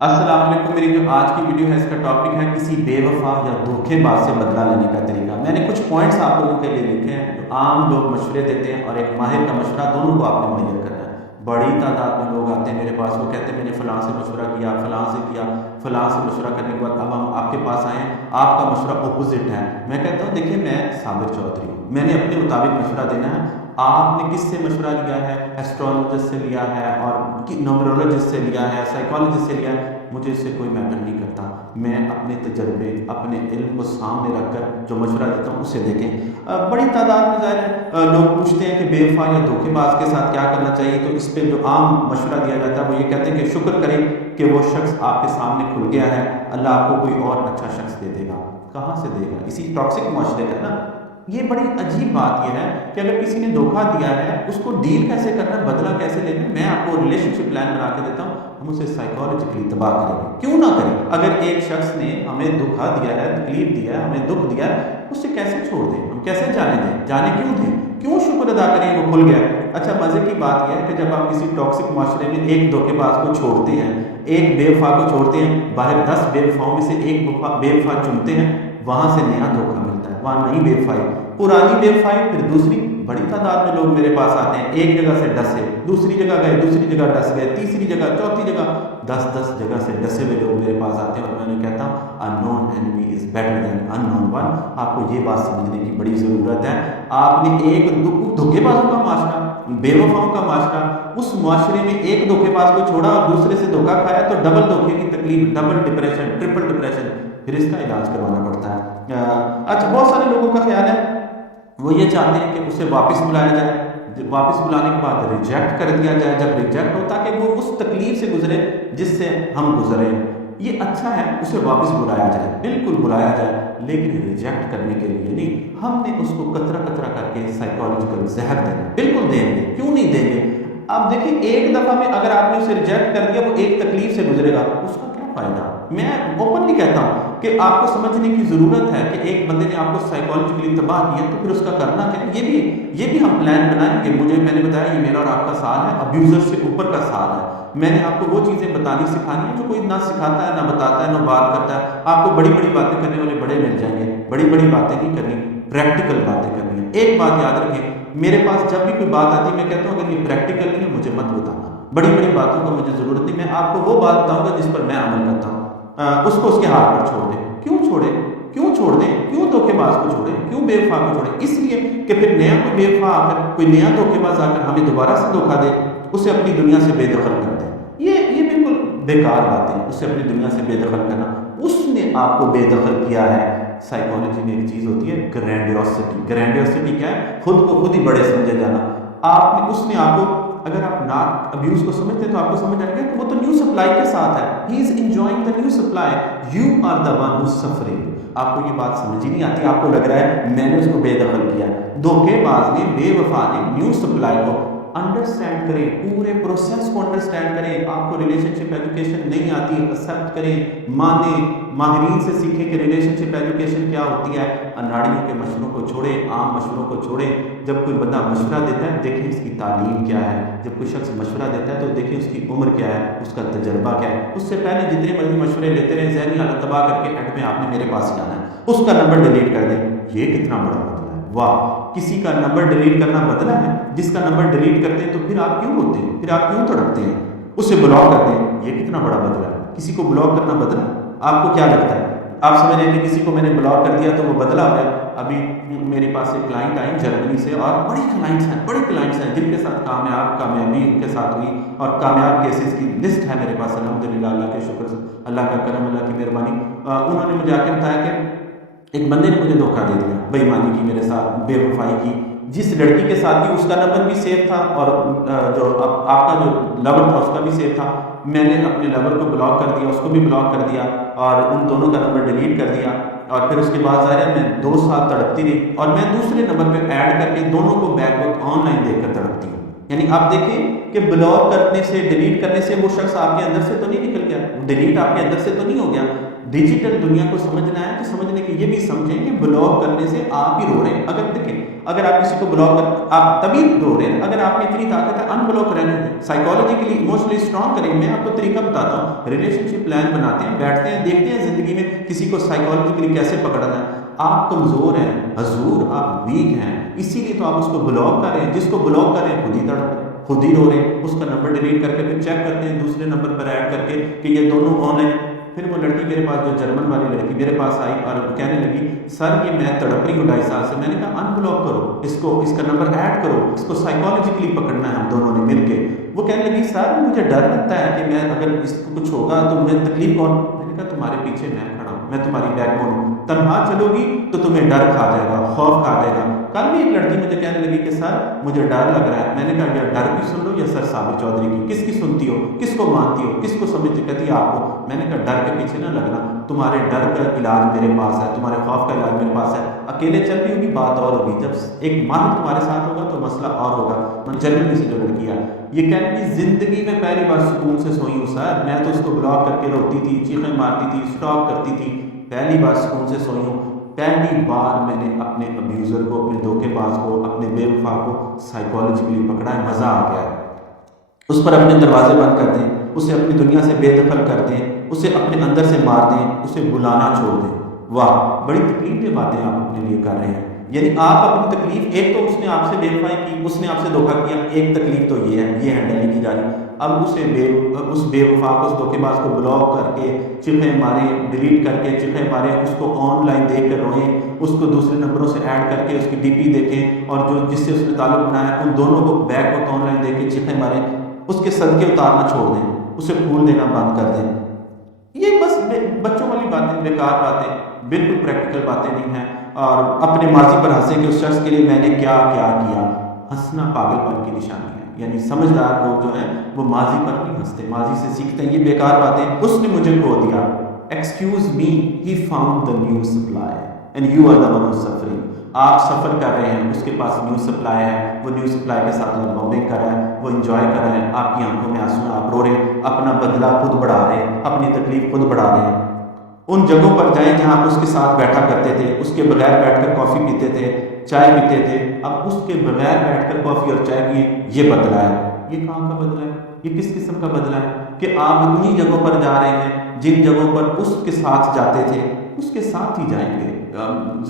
अस्सलाम वालेकुम। मेरी जो आज की वीडियो है इसका टॉपिक है किसी बेवफा या धोखेबाज से बदला लेने का तरीका। मैंने कुछ पॉइंट्स आप लोगों के लिए लिखे हैं जो आम लोग मशवरे देते हैं और एक माहिर का मशवरा, दोनों को आपने मुहैया करना है। बड़ी तादाद में लोग आते हैं मेरे पास, वो कहते हैं मैंने फ़लाँ से मशवरा किया, फ़लाँ से किया, फ़लाँ से मशवरा करने के बाद अब हम आपके पास आए हैं, आपका मशवरा अपोजिट है। मैं कहता हूँ देखिए, मैं साबिर चौधरी हूँ, मैंने अपने मुताबिक मशवरा देना है। आपने किससे मशवरा लिया है? एस्ट्रोलॉजिस्ट से लिया है और न्यूमरोलॉजिस्ट से लिया है, साइकोलॉजिस्ट से लिया है, मुझे इससे कोई मैटर नहीं करता। मैं अपने तजर्बे, अपने इल्म को सामने रखकर जो मशवरा देता हूँ उसे देखें। बड़ी तादाद में ज़ाहिर है लोग पूछते हैं कि बेवफा या धोखेबाज के साथ क्या करना चाहिए, तो इस पर जो आम मशवरा दिया जाता है वो ये कहते हैं कि शुक्र करें कि वो शख्स आपके सामने खुल गया है, अल्लाह आपको कोई और अच्छा शख्स दे देगा। कहाँ से देगा? इसी टॉक्सिक माशरे का ना। ये बड़ी अजीब बात यह है कि अगर किसी ने धोखा दिया है उसको डील कैसे करना है, बदला कैसे लेना है। मैं आपको रिलेशनशिप प्लान बना के देता हूँ, हम उसे साइकोलॉजिकली तबाह करेंगे, क्यों ना करें। अगर एक शख्स ने हमें धोखा दिया है, तकलीफ दिया है, हमें दुख दिया है, उससे कैसे छोड़ दें, हम कैसे जाने दें, जाने क्यों दें, क्यों शुक्र अदा करें वो खुल गया। अच्छा, मज़े की बात यह है कि जब आप किसी टॉक्सिक माशरे में एक धोखेबाज को छोड़ते हैं, एक बेवफा को छोड़ते हैं, बाहर 10 बेवफाओं में से एक बेवफा चुनते हैं, वहाँ से नया धोखा मिलता है, वहाँ नई बेवफाई, पुरानी बेवफाई, फिर दूसरी। बड़ी तादाद में लोग मेरे पास आते हैं, एक जगह से डसे, दूसरी जगह गए, दूसरी जगह डस गए, तीसरी जगह, चौथी जगह, 10-10 जगह से डसे हुए लोग मेरे पास आते हैं। और मैंने कहता हूँ unknown enemy is better than unknown one. आपको ये बात समझने की बड़ी ज़रूरत है। आपने एक धोखेबाजों का माशरा, बेवफाओं का माशरा, उस माशरे में एक धोखेबाज को छोड़ा और दूसरे से धोखा खाया तो डबल धोखे की तकलीफ, डबल डिप्रेशन, ट्रिपल डिप्रेशन, फिर इसका इलाज करवाना पड़ता है। अच्छा, बहुत सारे लोगों का ख्याल है वो ये चाहते हैं कि उसे वापस बुलाया जाए, वापस बुलाने के बाद रिजेक्ट कर दिया जाए। जब रिजेक्ट हो ताकि वो उस तकलीफ से गुजरे जिससे हम गुजरे। ये अच्छा है, उसे वापस बुलाया जाए, बिल्कुल बुलाया जाए, लेकिन रिजेक्ट करने के लिए नहीं। हमने उसको कतरा कतरा करके साइकोलॉजिकल जहर देना, बिल्कुल देंगे, क्यों नहीं देंगे। अब देखिए, एक दफ़ा में अगर आपने उसे रिजेक्ट कर दिया, वो एक तकलीफ से गुजरेगा, उसका क्या फ़ायदा। मैं ओपनली कहता हूँ कि आपको समझने की ज़रूरत है कि एक बंदे ने आपको साइकोलॉजिकली तबाह किया तो फिर उसका करना क्या है। ये भी हम प्लान बनाएंगे। मैंने बताया ये मेरा और आपका साल है, अब्यूज़र से ऊपर का साल है। मैंने आपको वो चीज़ें बतानी सिखानी है जो कोई ना सिखाता है, ना बताता है, ना बात करता है। आपको बड़ी बड़ी बातें करने वाले बड़े मिल जाएंगे, बड़ी बड़ी बातें नहीं करनी, प्रैक्टिकल बातें करनी है। एक बात याद रखें, मेरे पास जब भी कोई बात आती है मैं कहता हूँ अगर ये प्रैक्टिकल नहीं है मुझे मत बताना, बड़ी बड़ी बातों का मुझे ज़रूरत नहीं। मैं आपको वो बात बताऊँगा जिस पर मैं अमल करता हूँ। उसको उसके हाथ पर छोड़ दें। क्यों छोड़े, क्यों छोड़ दें, क्यों धोखेबाज को छोड़े, क्यों बेवफा को छोड़े? इसलिए कि फिर नया कोई बेवफा आकर, कोई नया धोखेबाज आकर हमें दोबारा से धोखा दे, उसे अपनी दुनिया से बेदखल कर दे। ये बिल्कुल बेकार बात है, उसे अपनी दुनिया से बेदखल करना। उसने आपको बेदखल किया है। साइकोलॉजी में एक चीज़ होती है ग्रैंडियोसिटी। ग्रैंडियोसिटी क्या है? खुद को खुद ही बड़े समझे जाना। उसने आपको, अगर आप नाक अब्यूज़ को समझते हैं तो आपको समझ आएगा कि वो तो न्यू सप्लाई के साथ है, he is enjoying the new supply, you are the one who suffering. आपको ये बात समझ ही नहीं आती, आपको लग रहा है मैंने उसको बेदखल किया। धोखेबाज ने, बेवफा ने न्यू सप्लाई को अंडरस्टैंड करें, पूरे प्रोसेस को अंडरस्टैंड करें। आपको रिलेशनशिप एजुकेशन नहीं आती, एक्सेप्ट करें, माने, माहिरीन से सीखें कि रिलेशनशिप एजुकेशन क्या होती है। अनाड़ियों के मशवरों को छोड़ें, आम मशवरों को छोड़ें। जब कोई बंदा मशवरा देता है देखें इसकी तालीम क्या है, जब कोई शख्स मशवरा देता है तो देखें उसकी उम्र क्या है, उसका तजर्बा क्या है। उससे पहले जितने मर्जी मशवरे लेते रहे, ज़हनी हालत तबाह करके एंड में आपने मेरे पास ही आना है, उसका नंबर डिलीट कर दें। ये कितना बड़ा बदला है, वाह। किसी का नंबर डिलीट करना बदला है? जिसका नंबर डिलीट करते हैं तो फिर आप क्यों रोते हैं, फिर आप क्यों तड़पते हैं, उसे ब्लॉक करते हैं। ये कितना बड़ा बदला है। किसी को ब्लॉक करना बदला? आपको क्या लगता है? आप समझ रहे हैं कि किसी को मैंने ब्लॉक कर दिया तो वो बदला हो गया? अभी मेरे पास एक क्लाइंट आई जर्मनी से, और बड़े क्लाइंट्स हैं जिनके साथ कामयाबी उनके साथ हुई, और कामयाब केसेस की लिस्ट है मेरे पास अल्हम्दुलिल्लाह, अल्लाह के शुक्र से, अल्लाह का करम, अल्लाह की मेहरबानी। उन्होंने मुझे आके बताया कि एक बंदे ने मुझे धोखा दे दिया, बेईमानी की मेरे साथ, बेवफाई की। जिस लड़की के साथ थी उसका नंबर भी सेव था, और जो आपका जो लवर था उसका भी सेव था। मैंने अपने लवर को ब्लॉक कर दिया, उसको भी ब्लॉक कर दिया, और उन दोनों का नंबर डिलीट कर दिया। और फिर उसके बाद ज़ाहिर है मैं 2 साल तड़पती रही, और मैं दूसरे नंबर पे ऐड करके दोनों को बैक वक्त ऑनलाइन देखकर तड़पती हूँ। यानी आप देखें कि ब्लॉक करने से, डिलीट करने से वो शख्स आपके अंदर से तो नहीं निकल गया, डिलीट आपके अंदर से तो नहीं हो गया, डिजिटल दुनिया को समझना है तो समझने के ये भी समझें कि ब्लॉक करने से आप ही रो रहे हैं। अगर देखें, अगर आप किसी को ब्लॉक कर, आप तभी रो रहे हैं अगर आप में इतनी ताकत है अनब्लॉक रहने की, साइकोलॉजिकली इमोशनली स्ट्रांग करें। मैं आपको तरीका बताता हूँ, रिलेशनशिप प्लान बनाते हैं, बैठते हैं, देखते हैं जिंदगी में किसी को साइकोलॉजिकली कैसे पकड़ना है। आप कमजोर हैं हजूर, आप वीक हैं, इसीलिए तो आप उसको ब्लॉक कर रहे हैं। जिसको ब्लॉक कर रहे हैं खुद ही तड़प रहे हैं, खुद ही रो रहे हैं। उसका नंबर डिलीट करके फिर चेक करते हैं दूसरे नंबर पर ऐड करके कि ये दोनों ऑनलाइन। फिर वो लड़की मेरे पास, जो जर्मन वाली लड़की मेरे पास आई और कहने लगी सर ये मैं तड़प रही हूँ 2.5 साल से। मैंने कहा अनब्लॉक करो इसको, इसका नंबर ऐड करो, इसको साइकोलॉजिकली पकड़ना है हम दोनों ने मिलके। वो कहने लगी सर मुझे डर लगता है कि मैं अगर इसको कुछ होगा तो मुझे तकलीफ कौन। मैंने कहा तुम्हारे पीछे मैं खड़ा हूँ, मैं तुम्हारी बैकबोन हूँ। तनहा चलोगी तो तुम्हें डर खा जाएगा, खौफ खा जाएगा। कल भी एक लड़की मुझे कहने लगी कि सर मुझे डर लग रहा है। मैंने कहा यार डर की सुन लो या सर साबिर चौधरी की, किसकी सुनती हो, किसको मानती हो, किसको समझती कहती है आपको। मैंने कहा डर के पीछे ना लगना, तुम्हारे डर का इलाज मेरे पास है, तुम्हारे खौफ का इलाज मेरे पास है। अकेले चल रही होगी बात और होगी, जब एक माहिर तुम्हारे साथ होगा तो मसला और होगा। मैं जर्मनी से जो लड़की है ये कहने की जिंदगी में पहली बार सुकून से सोई हूँ सर, मैं तो उसको ब्लॉक करके रोती थी, चीखें मारती थी, स्टॉक करती थी, पहली बार सुकून से सोई हूँ। पहली बार मैंने अपने अब्यूज़र को, अपने धोखेबाज को, अपने बेवफा को साइकोलॉजिकली पकड़ा है, मज़ा आ गया है। उस पर अपने दरवाजे बंद कर दें, उसे अपनी दुनिया से बेदखल कर दें, उसे अपने अंदर से मार दें, उसे बुलाना छोड़ दें। वाह बड़ी तकलीफ बातें आप अपने लिए कर रहे हैं। यानी आप अपनी तकलीफ, एक तो उसने आपसे बेवफाई की, उसने आपसे धोखा किया, एक तकलीफ तो ये है, ये हैंडल नहीं की जा रही। अब उस बेवफा को, उस धोखेबाज को ब्लॉक करके चिल्हे मारे, डिलीट करके चिल्हे मारे, उसको ऑनलाइन देख कर रोएं, उसको दूसरे नंबरों से ऐड करके उसकी डीपी देखें और जो जिससे उसने ताल्लुक बनाया उन दोनों को बैक वक्त ऑनलाइन देख के चिल्हे मारें, उसके सदके उतारना छोड़ दें, उसे फूल देना बंद कर दें। ये बस बच्चों वाली बातें, बेकार बातें, बिल्कुल प्रैक्टिकल बातें नहीं हैं। और अपने माजी पर हंसे कि उस शख्स के लिए मैंने क्या क्या किया। हंसना पागलपन की निशानी है। यानी समझदार लोग जो हैं वो माजी पर नहीं हंसते, माजी से सीखते हैं। ये बेकार बातें, उसने मुझे खो दिया, excuse me he found the new supply and you are the one suffering. आप सफ़र कर रहे हैं, उसके पास न्यू सप्लाई है, वो न्यू सप्लाई के साथ बॉम्बिंग कर रहा है, वो इंजॉय कर रहे हैं, आपकी आंखों में आंसू, आप रो रहे हैं, अपना बदला खुद बढ़ा रहे हैं, अपनी तकलीफ खुद बढ़ा रहे हैं। उन जगहों पर जाएं जहां आप उसके साथ बैठा करते थे, उसके बगैर बैठकर कॉफ़ी पीते थे, चाय पीते थे, अब उसके बगैर बैठकर कॉफ़ी और चाय पिए। ये बदला है। ये कहाँ का बदला है? ये किस किस्म का बदला है कि आप उन्हीं जगहों पर जा रहे हैं जिन जगहों पर उसके साथ जाते थे, उसके साथ ही जाएंगे।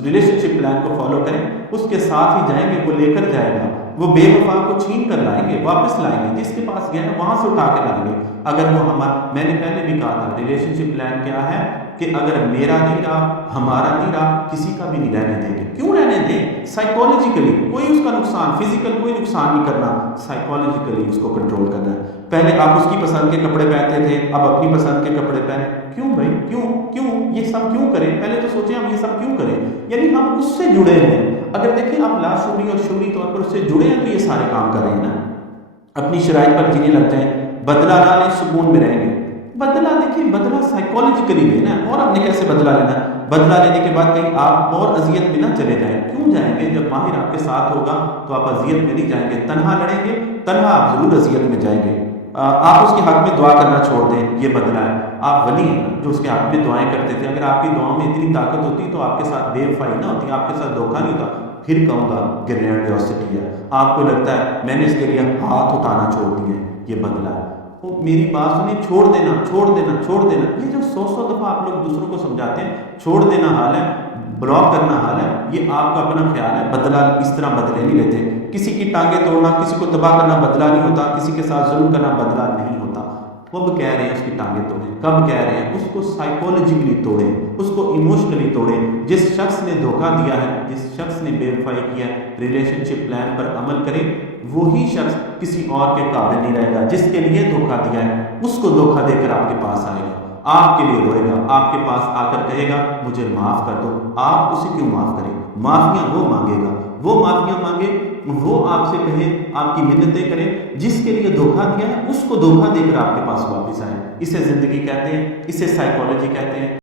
रिलेशनशिप प्लान को फॉलो करें, उसके साथ ही जाएंगे, वो लेकर जाएगा, वो बेवफा को छीन कर लाएंगे, वापस लाएंगे, जिसके पास गया है वहां से उठा के लाएंगे। अगर वो मैंने पहले भी कहा था, रिलेशनशिप प्लान क्या है कि अगर मेरा नहीं रहा, हमारा नहीं रहा, किसी का भी नहीं रहने देंगे। क्यों रहने दें? साइकोलॉजिकली कोई उसका नुकसान, फिजिकल कोई नुकसान नहीं करना, साइकोलॉजिकली उसको कंट्रोल करना है। पहले आप उसकी पसंद के कपड़े पहनते थे, अब अपनी पसंद के कपड़े पहने। क्यों भाई? क्यों क्यों ये सब क्यों करें? पहले तो सोचें हम ये सब क्यों करें। यानी हम उससे जुड़े हैं। अगर देखें आप लाशुरी और शुरी तौर पर उससे जुड़े हैं तो ये सारे काम कर रहे हैं ना। अपनी शराइत पर जीने लग जाएं, बदला ना लें, सुकून में रहेंगे। बदला देखिए, बदला साइकोलॉजिकली लेना है। और आपने कैसे बदला लेना है? बदला लेने के बाद कहीं आप और अजियत में ना चले जाएं। क्यों जाएंगे? जब माहिर आपके साथ होगा तो आप अजियत में नहीं जाएंगे। तनहा लड़ेंगे, तनहा आप जरूर अजियत में जाएंगे। आप उसके हक में दुआ करना छोड़ दें, ये बदला है। आप वली हैं जो उसके हक में दुआएं करते थे। अगर आपकी दुआओं में इतनी ताकत होती तो आपके साथ बेवफाई ना होती, आपके साथ धोखा नहीं होता। फिर कहूँगा ग्रैंडियोसिटी है। आपको लगता है मैंने इसके लिए हाथ उठाना छोड़ दिए, ये बदला है। तो मेरी बात सुनिए, छोड़ देना, छोड़ देना, छोड़ देना। ये जो 100 दफ़ा आप लोग दूसरों को समझाते हैं, छोड़ देना हाल है, ब्लॉक करना हाल है, ये आपका अपना ख्याल है। बदला इस तरह बदले नहीं लेते। किसी की टांगे तोड़ना, किसी को तबाह करना बदला नहीं होता, किसी के साथ जुल्म करना बदला नहीं होता। कब कह रहे हैं उसकी टांगे तोड़ें? कब कह रहे हैं उसको साइकोलॉजिकली तोड़ें, उसको इमोशनली तोड़ें। जिस शख्स ने धोखा दिया है, जिस शख्स ने बेवफाई किया है, रिलेशनशिप प्लान पर अमल करें। वही शख्स किसी और के काबिल नहीं रहेगा। जिसके लिए धोखा दिया है उसको धोखा देकर आपके पास आएगा, आपके लिए रोएगा, आपके पास आकर कहेगा मुझे माफ कर दो। आप उसे क्यों माफ करें? माफियां वो मांगेगा, वो माफियां मांगे, वो आपसे कहे, आपकी मिन्नतें करें। जिसके लिए धोखा दिया है उसको धोखा देकर आपके पास वापस आए। इसे जिंदगी कहते हैं, इसे साइकोलॉजी कहते हैं।